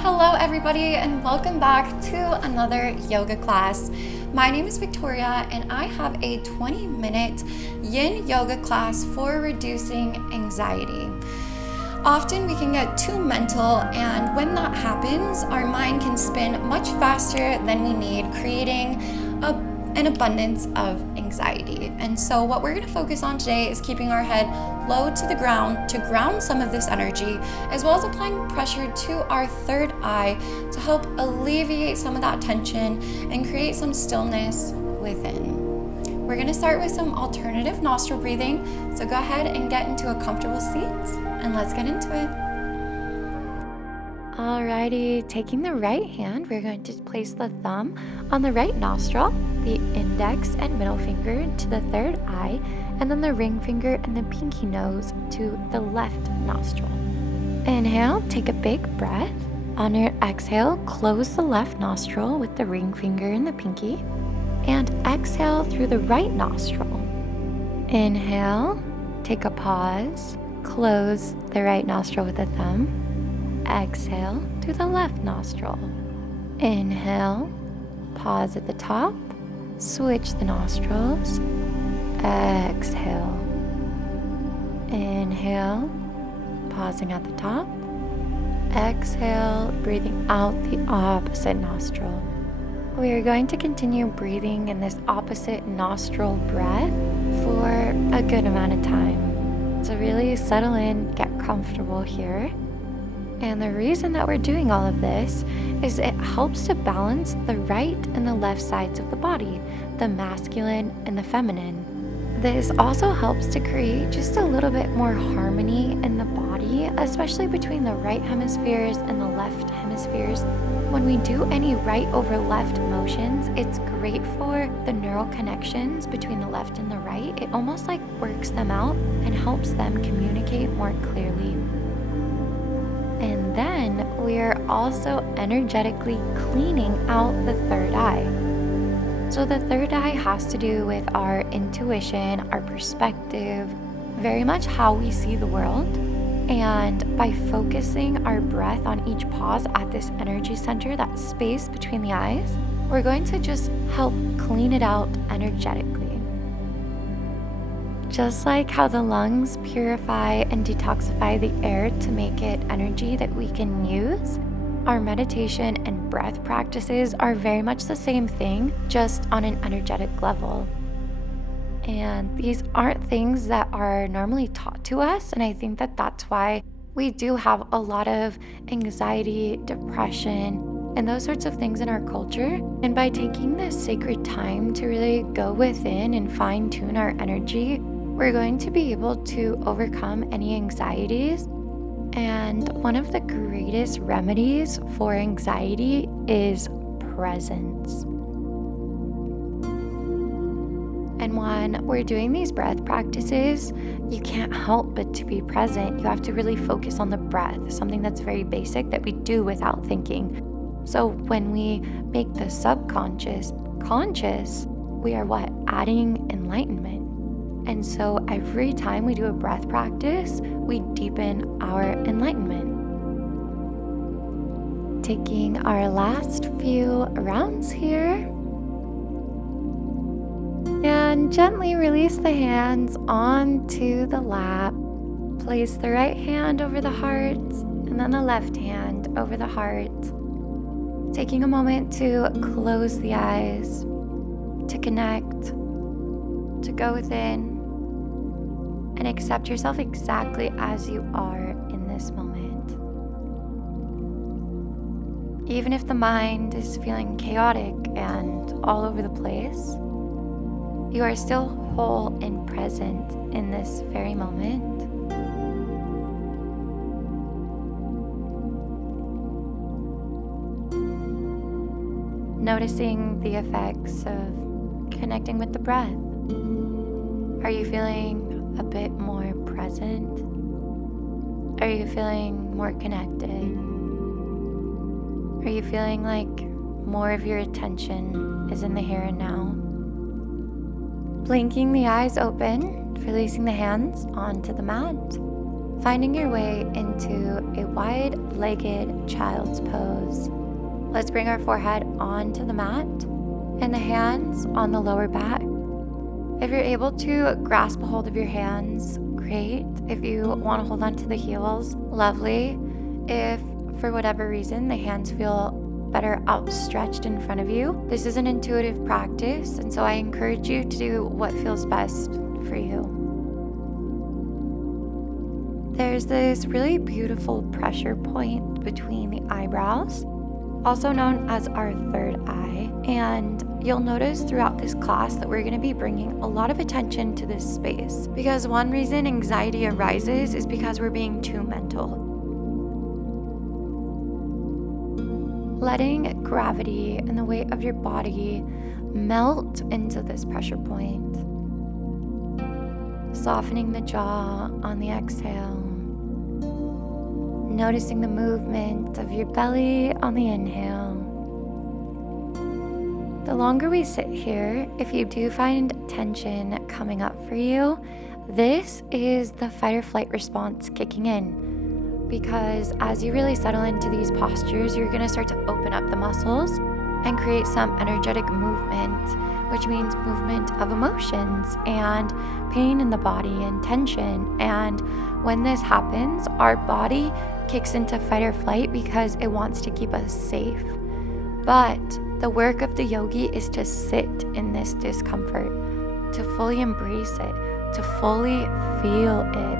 Hello everybody and welcome back to another yoga class. My name is Victoria and I have a 20-minute yin yoga class for reducing anxiety. Often we can get too mental, and when that happens, our mind can spin much faster than we need, creating an abundance of anxiety. And so what we're going to focus on today is keeping our head low to the ground to ground some of this energy, as well as applying pressure to our third eye to help alleviate some of that tension and create some stillness within. We're going to start with some alternative nostril breathing, so go ahead and get into a comfortable seat and let's get into it. Alrighty, taking the right hand, we're going to place the thumb on the right nostril, the index and middle finger to the third eye, and then the ring finger and the pinky nose to the left nostril. Inhale, take a big breath. On your exhale, close the left nostril with the ring finger and the pinky, and exhale through the right nostril. Inhale, take a pause, close the right nostril with the thumb. Exhale through the left nostril. Inhale, pause at the top, switch the nostrils. Exhale. Inhale, pausing at the top. Exhale, breathing out the opposite nostril. We are going to continue breathing in this opposite nostril breath for a good amount of time. So really settle in, get comfortable here. And the reason that we're doing all of this is it helps to balance the right and the left sides of the body, the masculine and the feminine. This also helps to create just a little bit more harmony in the body, especially between the right hemispheres and the left hemispheres. When we do any right over left motions, it's great for the neural connections between the left and the right. It almost like works them out and helps them communicate more clearly. And then we are also energetically cleaning out the third eye. So the third eye has to do with our intuition, our perspective, very much how we see the world. And by focusing our breath on each pause at this energy center, that space between the eyes, we're going to just help clean it out energetically. Just like how the lungs purify and detoxify the air to make it energy that we can use, our meditation and breath practices are very much the same thing, just on an energetic level. And these aren't things that are normally taught to us, and I think that that's why we do have a lot of anxiety, depression, and those sorts of things in our culture. And by taking this sacred time to really go within and fine-tune our energy, we're going to be able to overcome any anxieties. And one of the greatest remedies for anxiety is presence. And when we're doing these breath practices, you can't help but to be present. You have to really focus on the breath, something that's very basic that we do without thinking. So when we make the subconscious conscious, we are adding enlightenment. And so every time we do a breath practice, we deepen our enlightenment. Taking our last few rounds here. And gently release the hands onto the lap. Place the right hand over the heart and then the left hand over the heart. Taking a moment to close the eyes, to connect, to go within, and accept yourself exactly as you are in this moment. Even if the mind is feeling chaotic and all over the place, you are still whole and present in this very moment. Noticing the effects of connecting with the breath. Are you feeling a bit more present? Are you feeling more connected? Are you feeling like more of your attention is in the here and now? Blinking the eyes open, releasing the hands onto the mat. finding your way into a wide-legged child's pose. Let's bring our forehead onto the mat and the hands on the lower back. If you're able to grasp a hold of your hands, great. If you want to hold on to the heels, lovely. If for whatever reason the hands feel better outstretched in front of you, this is an intuitive practice, and so I encourage you to do what feels best for you. There's this really beautiful pressure point between the eyebrows, also known as our third eye, and you'll notice throughout this class that we're going to be bringing a lot of attention to this space, because one reason anxiety arises is because we're being too mental. Letting gravity and the weight of your body melt into this pressure point. Softening the jaw on the exhale. Noticing the movement of your belly on the inhale. The longer we sit here, if you do find tension coming up for you, this is the fight or flight response kicking in. Because as you really settle into these postures, you're going to start to open up the muscles and create some energetic movement, which means movement of emotions and pain in the body and tension. And when this happens, our body kicks into fight or flight because it wants to keep us safe. But the work of the yogi is to sit in this discomfort, to fully embrace it, to fully feel it.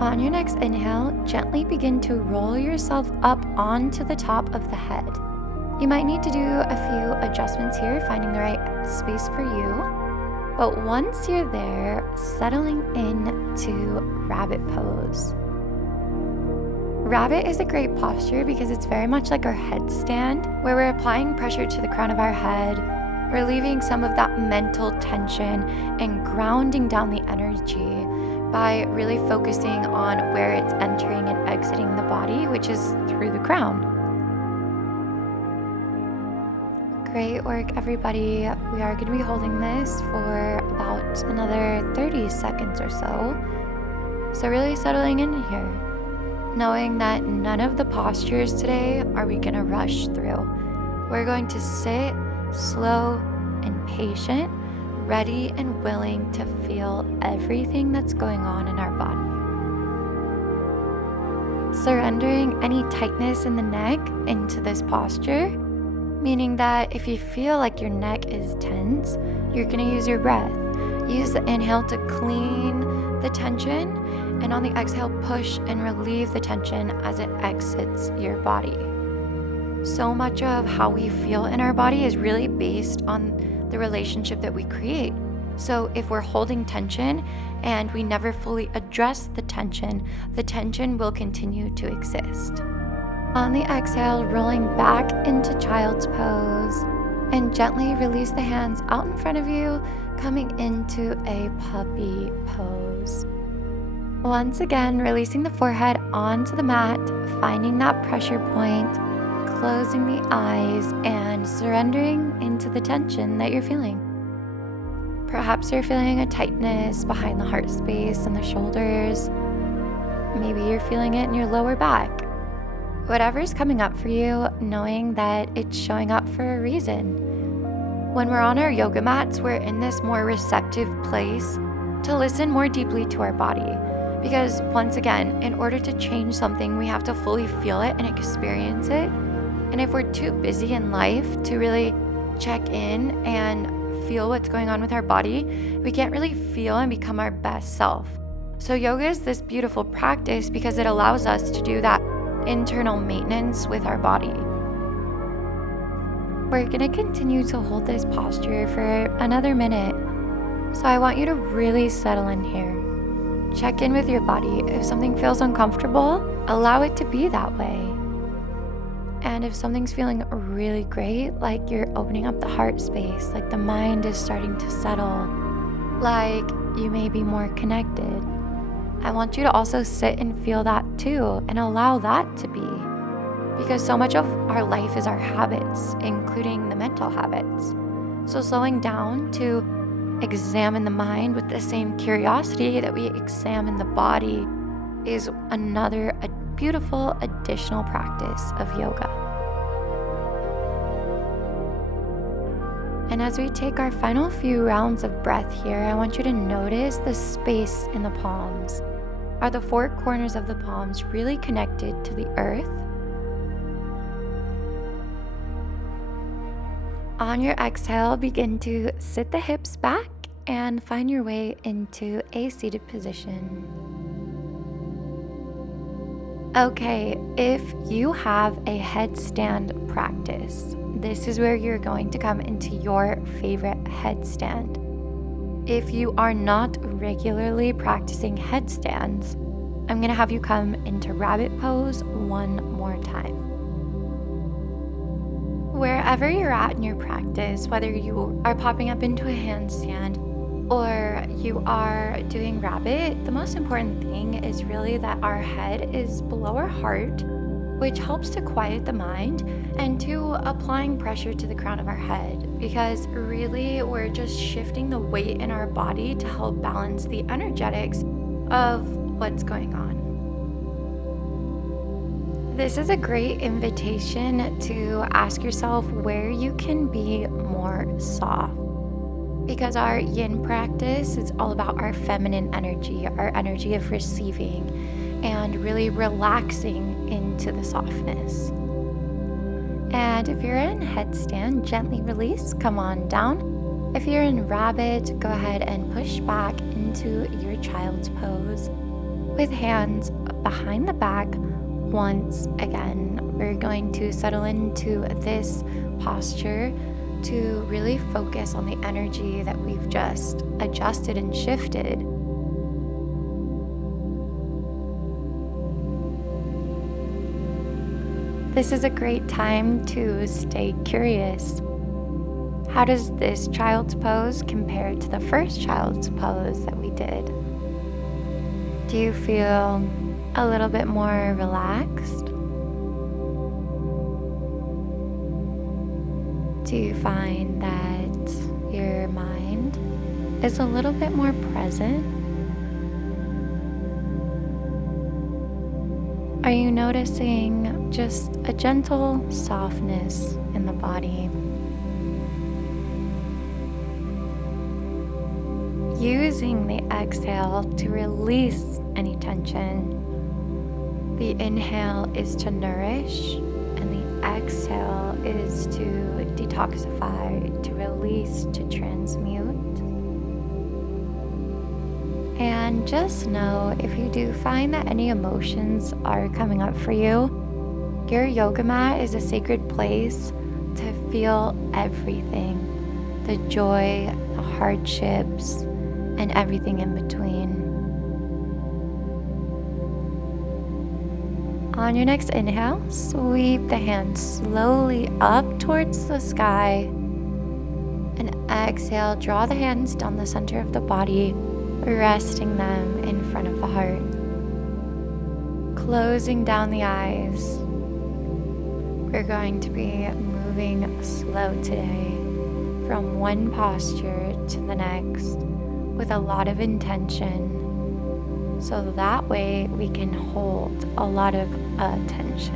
On your next inhale, gently begin to roll yourself up onto the top of the head. You might need to do a few adjustments here, finding the right space for you. But once you're there, settling into rabbit pose. Rabbit is a great posture because it's very much like our headstand, where we're applying pressure to the crown of our head, relieving some of that mental tension and grounding down the energy by really focusing on where it's entering and exiting the body, which is through the crown. Great work, everybody. We are going to be holding this for about another 30 seconds or so. So really settling in here, knowing that none of the postures today are we going to rush through. We're going to sit slow and patient, ready and willing to feel everything that's going on in our body. Surrendering any tightness in the neck into this posture, meaning that if you feel like your neck is tense, you're going to use your breath. Use the inhale to clean the tension, and on the exhale, push and relieve the tension as it exits your body. So much of how we feel in our body is really based on the relationship that we create. So if we're holding tension and we never fully address the tension will continue to exist. On the exhale, rolling back into child's pose and gently release the hands out in front of you, coming into a puppy pose. Once again, releasing the forehead onto the mat, finding that pressure point, closing the eyes and surrendering into the tension that you're feeling. Perhaps you're feeling a tightness behind the heart space and the shoulders. Maybe you're feeling it in your lower back. Whatever's coming up for you, knowing that it's showing up for a reason. When we're on our yoga mats, we're in this more receptive place to listen more deeply to our body. Because once again, in order to change something, we have to fully feel it and experience it. And if we're too busy in life to really check in and feel what's going on with our body, we can't really feel and become our best self. So yoga is this beautiful practice because it allows us to do that internal maintenance with our body. We're going to continue to hold this posture for another minute. So I want you to really settle in here. Check in with your body. If something feels uncomfortable, allow it to be that way. And if something's feeling really great, like you're opening up the heart space, like the mind is starting to settle, like you may be more connected, I want you to also sit and feel that too and allow that to be. Because so much of our life is our habits, including the mental habits. So slowing down to examine the mind with the same curiosity that we examine the body is another beautiful additional practice of yoga. And as we take our final few rounds of breath here, I want you to notice the space in the palms. Are the four corners of the palms really connected to the earth? On your exhale, begin to sit the hips back and find your way into a seated position. Okay, if you have a headstand practice, this is where you're going to come into your favorite headstand. If you are not regularly practicing headstands, I'm going to have you come into rabbit pose one more time. Wherever you're at in your practice, whether you are popping up into a handstand or you are doing rabbit, the most important thing is really that our head is below our heart, which helps to quiet the mind and to applying pressure to the crown of our head, because really we're just shifting the weight in our body to help balance the energetics of what's going on. This is a great invitation to ask yourself where you can be more soft, because our yin practice is all about our feminine energy, our energy of receiving and really relaxing into the softness. And if you're in headstand, gently release, come on down. If you're in rabbit, go ahead and push back into your child's pose with hands behind the back. Once again, we're going to settle into this posture to really focus on the energy that we've just adjusted and shifted. This is a great time to stay curious. How does this child's pose compare to the first child's pose that we did? Do you feel a little bit more relaxed? Do you find that your mind is a little bit more present? Are you noticing just a gentle softness in the body? Using the exhale to release any tension. The inhale is to nourish, and the exhale is to detoxify, to release, to transmute. And just know, if you do find that any emotions are coming up for you, your yoga mat is a sacred place to feel everything, the joy, the hardships, and everything in between. On your next inhale, sweep the hands slowly up towards the sky. And exhale, draw the hands down the center of the body, resting them in front of the heart. Closing down the eyes. We're going to be moving slow today from one posture to the next with a lot of intention. So that way we can hold a lot of attention.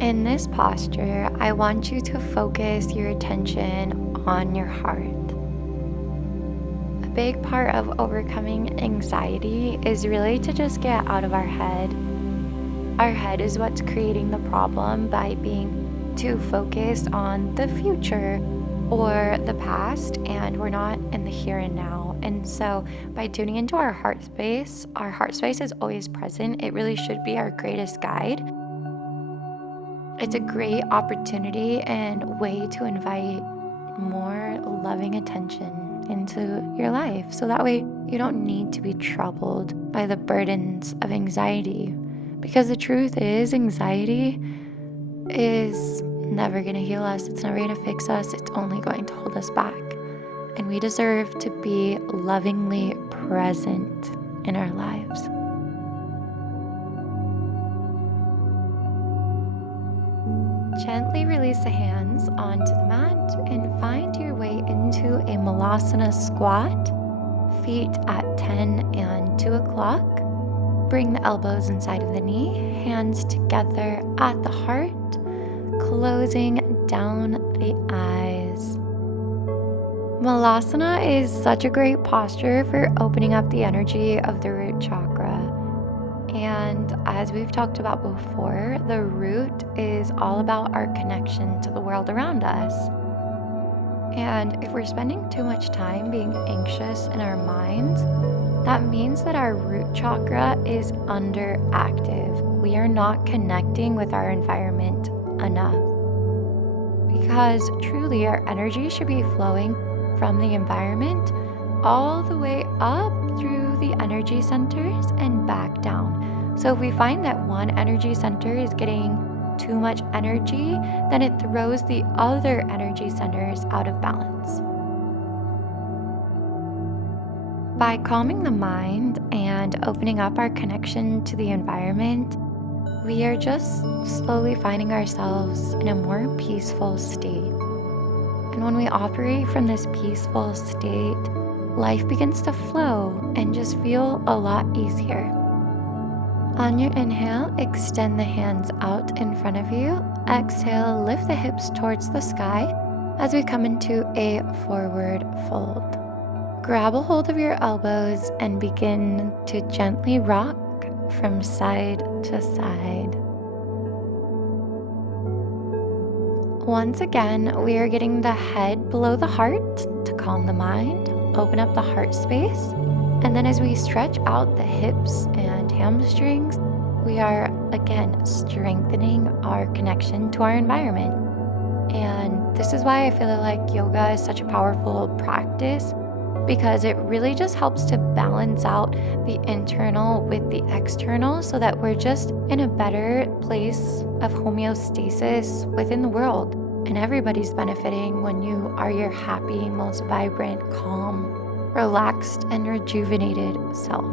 In this posture, I want you to focus your attention on your heart. A big part of overcoming anxiety is really to just get out of our head. Our head is what's creating the problem by being too focused on the future or the past, and we're not in the here and now. And so by tuning into our heart space is always present. It really should be our greatest guide. It's a great opportunity and way to invite more loving attention into your life. So that way you don't need to be troubled by the burdens of anxiety. Because the truth is, anxiety is never going to heal us. It's never going to fix us. It's only going to hold us back. And we deserve to be lovingly present in our lives. gently release the hands onto the mat and find your way into a malasana squat, feet at 10 and 2 o'clock. Bring the elbows inside of the knee, hands together at the heart, closing down the eyes. Malasana is such a great posture for opening up the energy of the root chakra. And as we've talked about before, the root is all about our connection to the world around us. And if we're spending too much time being anxious in our minds, that means that our root chakra is underactive. We are not connecting with our environment enough. Because truly, our energy should be flowing from the environment all the way up through the energy centers and back down. So if we find that one energy center is getting too much energy, then it throws the other energy centers out of balance. By calming the mind and opening up our connection to the environment, we are just slowly finding ourselves in a more peaceful state. And when we operate from this peaceful state, life begins to flow and just feel a lot easier. On your inhale, extend the hands out in front of you. Exhale, lift the hips towards the sky as we come into a forward fold. Grab a hold of your elbows and begin to gently rock from side to side. Once again, we are getting the head below the heart to calm the mind, open up the heart space. And then as we stretch out the hips and hamstrings, we are again strengthening our connection to our environment. And this is why I feel like yoga is such a powerful practice, because it really just helps to balance out the internal with the external so that we're just in a better place of homeostasis within the world. And everybody's benefiting when you are your happy, most vibrant, calm, relaxed, and rejuvenated self.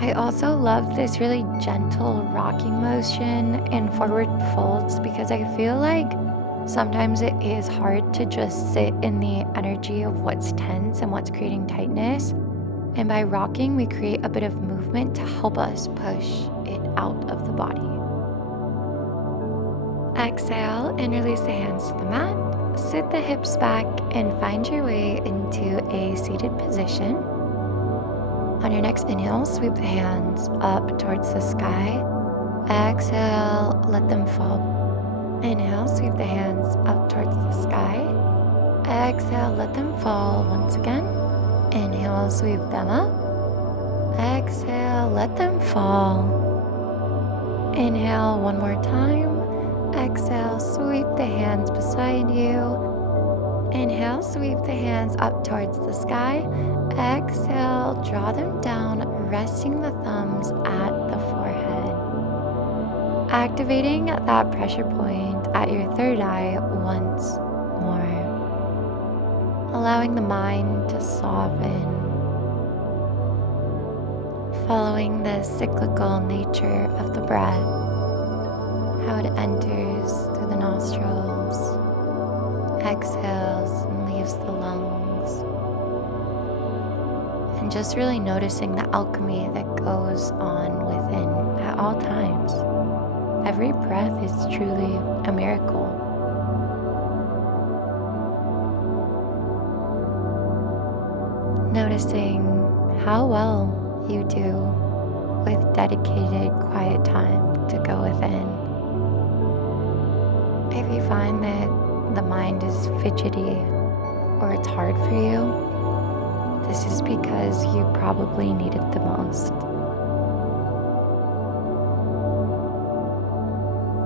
I also love this really gentle rocking motion in forward folds because I feel like sometimes it is hard to just sit in the energy of what's tense and what's creating tightness. And by rocking, we create a bit of movement to help us push it out of the body. Exhale and release the hands to the mat. Sit the hips back and find your way into a seated position. On your next inhale, sweep the hands up towards the sky. Exhale, let them fall. Inhale, sweep the hands up towards the sky. Exhale, let them fall once again. Inhale, sweep them up. Exhale, let them fall. Inhale one more time. Exhale, sweep the hands beside you. Inhale, sweep the hands up towards the sky. Exhale, draw them down, resting the thumbs at the forehead. Activating that pressure point at your third eye once more. Allowing the mind to soften. Following the cyclical nature of the breath. How it enters through the nostrils, exhales and leaves the lungs. And just really noticing the alchemy that goes on within at all times. Every breath is truly a miracle. Noticing how well you do with dedicated quiet time to go within. If you find that the mind is fidgety or it's hard for you, this is because you probably need it the most.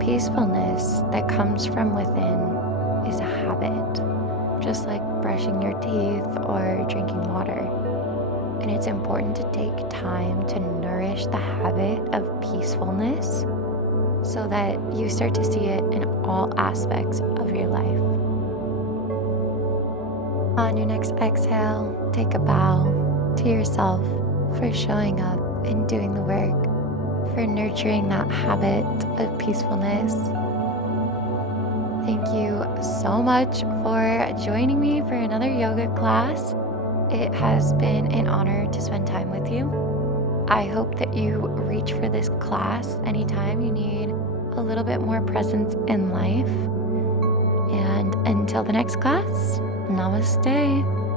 Peacefulness that comes from within is a habit, just like brushing your teeth or drinking water. And it's important to take time to nourish the habit of peacefulness so that you start to see it in all aspects of your life. On your next exhale, take a bow to yourself for showing up and doing the work, for nurturing that habit of peacefulness. Thank you so much for joining me for another yoga class. It has been an honor to spend time with you. I hope that you reach for this class anytime you need a little bit more presence in life. And until the next class, namaste.